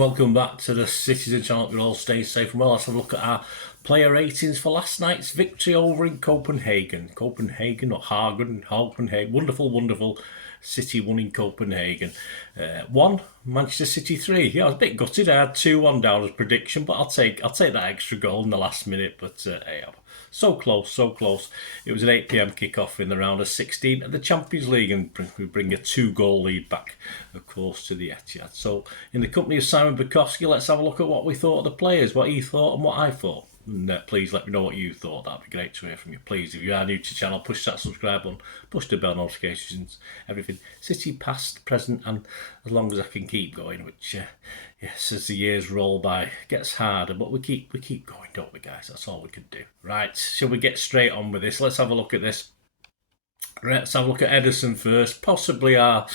welcome back to the Citizen channel. We all stay safe and well. Let's have a look at our player ratings for last night's victory over in Copenhagen. Copenhagen or Hagen, Copenhagen. Wonderful. City won in Copenhagen. 1, Manchester City 3. Yeah, I was a bit gutted. I had 2-1 down as prediction, but I'll take that extra goal in the last minute. But hey, so close. It was an 8 p.m. kickoff in the round of 16 of the Champions League, and we bring a 2-goal lead back, of course, to the Etihad. So, in the company of Simon Bajkowski, let's have a look at what we thought of the players, what he thought and what I thought. And please let me know what you thought. That'd be great to hear from you. Please, if you are new to the channel, push that subscribe button, push the bell notifications, everything. City past, present, and as long as I can keep going, which, yes, as the years roll by, gets harder, but we keep going, don't we, guys? That's all we can do. Right, shall we get straight on with this? Let's have a look at this. Let's have a look at Ederson first. Possibly our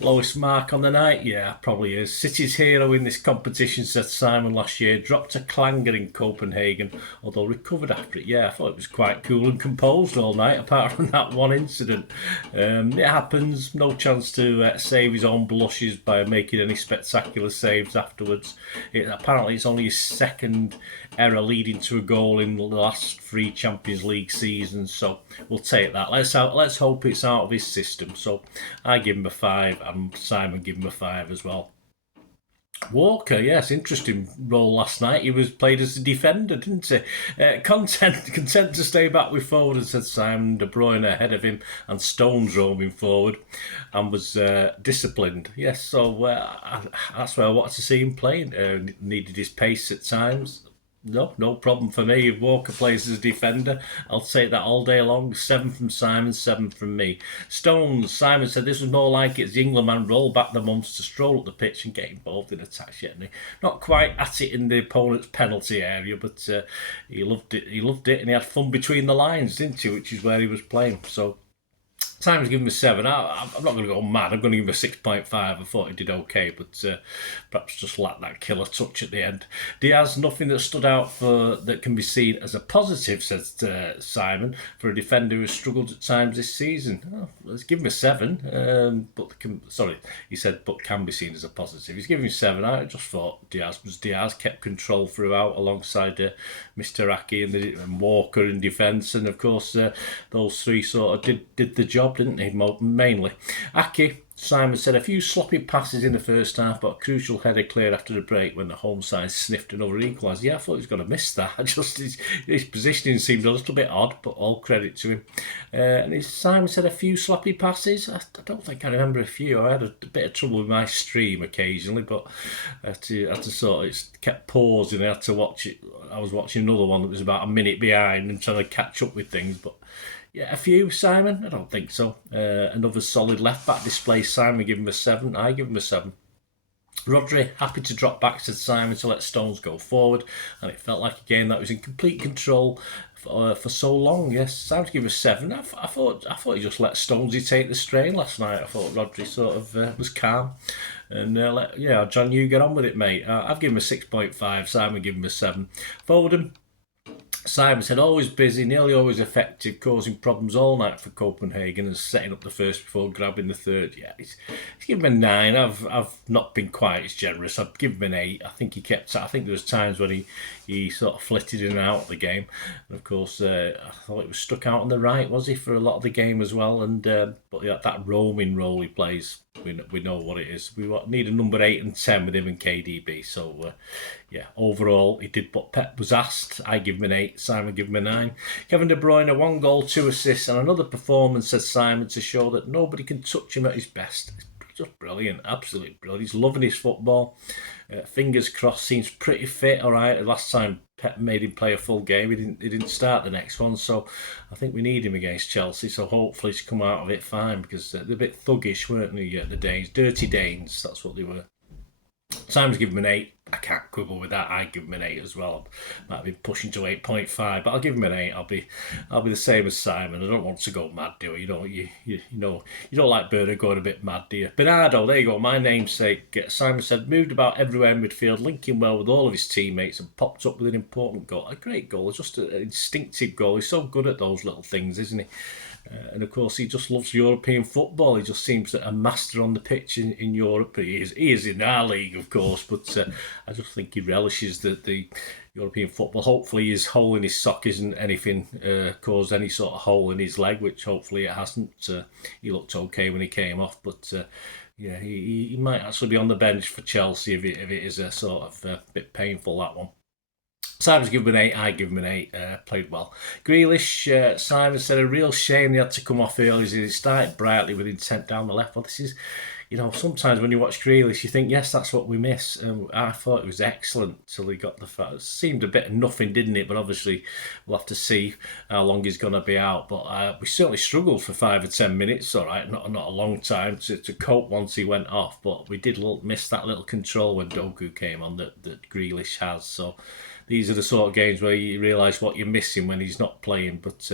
lowest mark on the night. Yeah, probably is. City's hero in this competition, said Simon last year, dropped a clanger in Copenhagen, although recovered after it. Yeah, I thought it was quite cool and composed all night, apart from that one incident. It happens. No chance to save his own blushes by making any spectacular saves afterwards. Apparently it's only his second error leading to a goal in the last 3 Champions League seasons, so we'll take that. Let's hope it's out of his system. So I give him a 5 and Simon give him a 5 as well. Walker, yes, interesting role last night. He was played as a defender, didn't he? Content to stay back with forward, said Simon. De Bruyne ahead of him and Stones roaming forward, and was disciplined. Yes, so that's where I wanted to see him playing. Needed his pace at times. No problem for me. If Walker plays as a defender, I'll take that all day long. 7 from Simon, 7 from me. Stones, Simon said this was more like it as the England man rolled back the months to stroll up the pitch and get involved in attacks yet. Not quite at it in the opponent's penalty area, but he loved it, and he had fun between the lines, didn't he? Which is where he was playing. So Simon's giving him a 7. I'm not going to go mad. I'm going to give him a 6.5. I thought he did okay, but perhaps just lacked that killer touch at the end. Diaz, nothing that stood out that can be seen as a positive, says Simon, for a defender who has struggled at times this season. Oh, let's give him a 7. He said, but can be seen as a positive. He's giving him 7. I just thought Diaz kept control throughout alongside Mr. Aki and Walker in defence, and of course those 3 sort of did the job, didn't they, mainly. Aki, Simon said a few sloppy passes in the first half, but a crucial header cleared after the break when the home side sniffed another equaliser. Yeah, I thought he was going to miss that. Just his positioning seemed a little bit odd, but all credit to him. And Simon said a few sloppy passes. I don't think I remember a few. I had a bit of trouble with my stream occasionally, but I had to sort of kept pausing. I had to watch it. I was watching another one that was about a minute behind and trying to catch up with things, but yeah, a few, Simon? I don't think so. Another solid left-back display. Simon give him a 7. I give him a 7. Rodri, happy to drop back, said Simon, to let Stones go forward. And it felt like a game that was in complete control for so long. Yes, Simon's give him a 7. I thought he just let Stonesy take the strain last night. I thought Rodri sort of was calm. And John, you get on with it, mate. I've given him a 6.5. Simon give him a 7. Foden, Simon said always busy, nearly always effective, causing problems all night for Copenhagen and setting up the first before grabbing the third. Yeah, he's given him a 9. I've not been quite as generous. I've given him an 8. I think there was times when he sort of flitted in and out of the game. And of course, I thought it was stuck out on the right, was he, for a lot of the game as well. And but yeah, that roaming role he plays, we know what it is. We need a number 8 and 10 with him and KDB. So overall he did what Pep was asked. I give him an 8. Simon give him a 9. Kevin De Bruyne, 1 goal, 2 assists, and another performance, says Simon, to show that nobody can touch him at his best. It's just brilliant, absolutely brilliant. He's loving his football. Fingers crossed, seems pretty fit. All right, last time Pep made him play a full game, he didn't start the next one, so I think we need him against Chelsea. So hopefully he's come out of it fine, because they're a bit thuggish, weren't they? The Danes, dirty Danes, that's what they were. Simon's given him an 8. I can't quibble with that. I give him an 8 as well. Might be pushing to 8.5, but I'll give him an 8. I'll be the same as Simon. I don't want to go mad, do I? You don't like Bernard going a bit mad, do you? Bernardo, there you go. My namesake. Simon said moved about everywhere in midfield, linking well with all of his teammates, and popped up with an important goal. A great goal, just an instinctive goal. He's so good at those little things, isn't he? And of course, he just loves European football. He just seems a master on the pitch in Europe. He is in our league, of course, but I just think he relishes the European football. Hopefully, his hole in his sock isn't anything caused any sort of hole in his leg, which hopefully it hasn't. He looked okay when he came off, but yeah, he might actually be on the bench for Chelsea if it is a sort of bit painful, that one. Simon's given an 8, I give him an 8, played well. Grealish, Simon said, a real shame he had to come off early. He started brightly with intent down the left. Well, this is, sometimes when you watch Grealish, you think, yes, that's what we miss. I thought it was excellent till he got the foul. It seemed a bit of nothing, didn't it? But obviously, we'll have to see how long he's going to be out. But we certainly struggled for 5 or 10 minutes, all right, not a long time to cope once he went off. But we did miss that little control when Doku came on that Grealish has. So these are the sort of games where you realise what you're missing when he's not playing. But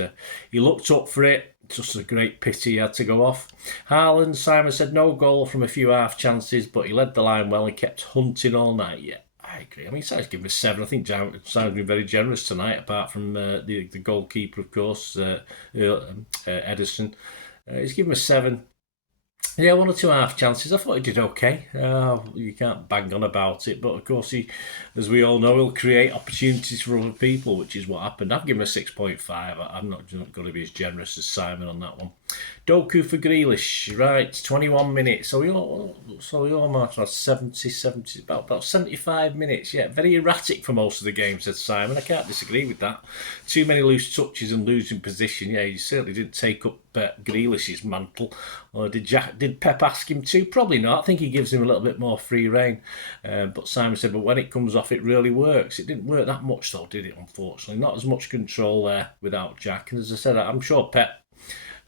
he looked up for it. Just a great pity he had to go off. Haaland, Simon said, no goal from a few half chances, but he led the line well and kept hunting all night. Yeah, I agree. I mean, Simon's given a 7. I think Simon's been very generous tonight, apart from the goalkeeper, of course, Ederson. He's given a 7. Yeah, 1 or 2 half chances. I thought he did okay. You can't bang on about it, but of course he, as we all know, he'll create opportunities for other people, which is what happened. I've given him a 6.5. I'm not going to be as generous as Simon on that one. Doku for Grealish, right? 21 minutes. So you're marking 70, about 75 minutes. Yeah, very erratic for most of the game, said Simon. I can't disagree with that. Too many loose touches and losing position. Yeah, he certainly didn't take up Grealish's mantle. Or did Pep ask him to? Probably not. I think he gives him a little bit more free rein. But Simon said, but when it comes off, it really works. It didn't work that much, though, did it, unfortunately? Not as much control there without Jack. And as I said, I'm sure Pep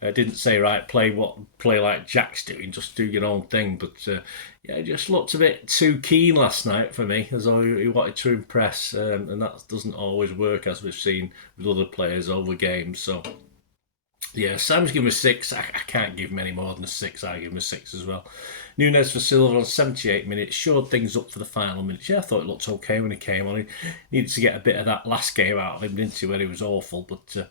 didn't say, right, play like Jack's doing, just do your own thing. But yeah, just looked a bit too keen last night for me, as though he wanted to impress. And that doesn't always work, as we've seen with other players over games. So yeah, Sam's given him a 6. I can't give him any more than a 6. I give him a 6 as well. Nunes for Silva on 78 minutes. Shored things up for the final minutes. Yeah, I thought it looked okay when he came on. He needed to get a bit of that last game out of him, didn't he, where he was awful. But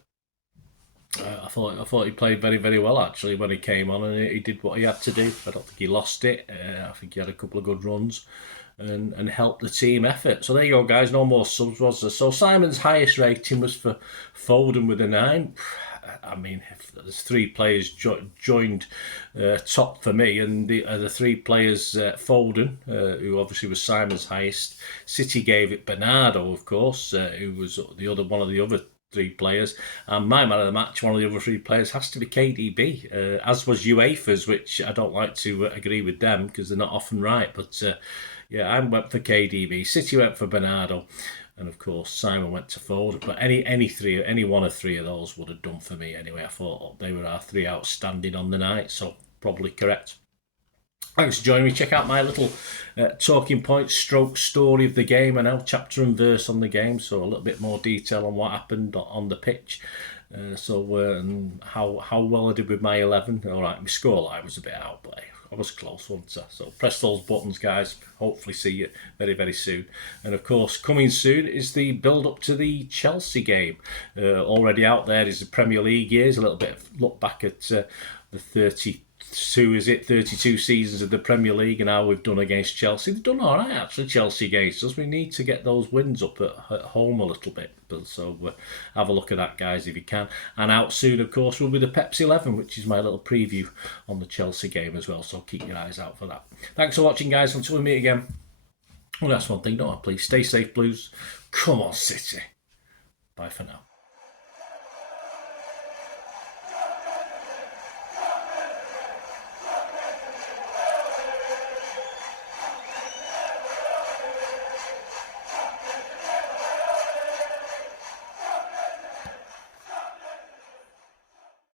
I thought he played very, very well, actually, when he came on, and he did what he had to do. I don't think he lost it. I think he had a couple of good runs and helped the team effort. So there you go, guys. No more subs, was there? So Simon's highest rating was for Foden with a 9. I mean, there's 3 players joined top for me, and the 3 players, Foden, who obviously was Simon's highest. City gave it Bernardo, of course, who was one of the other 3 players, and my man of the match, one of the other 3 players, has to be KDB, as was UEFA's, which I don't like to agree with them because they're not often right, but yeah, I went for KDB, City went for Bernardo, and of course Simon went to Foden. But any one of 3 of those would have done for me anyway. I thought they were our 3 outstanding on the night, so probably correct. Thanks for joining me. Check out my little talking points stroke story of the game, and now chapter and verse on the game, so a little bit more detail on what happened on the pitch. And how well I did with my 11. All right, my scoreline was a bit out, but I was close, wasn't I? So press those buttons, guys. Hopefully see you very, very soon. And of course, coming soon is the build-up to the Chelsea game. Already out there is the Premier League years, a little bit of look back at the 32 seasons of the Premier League and how we've done against Chelsea. They've done all right, actually, Chelsea against us. We need to get those wins up at home a little bit. So have a look at that, guys, if you can. And out soon, of course, will be the Pepsi 11, which is my little preview on the Chelsea game as well. So keep your eyes out for that. Thanks for watching, guys. Until we meet again. Well, that's one thing, don't I? Please stay safe, Blues. Come on, City. Bye for now.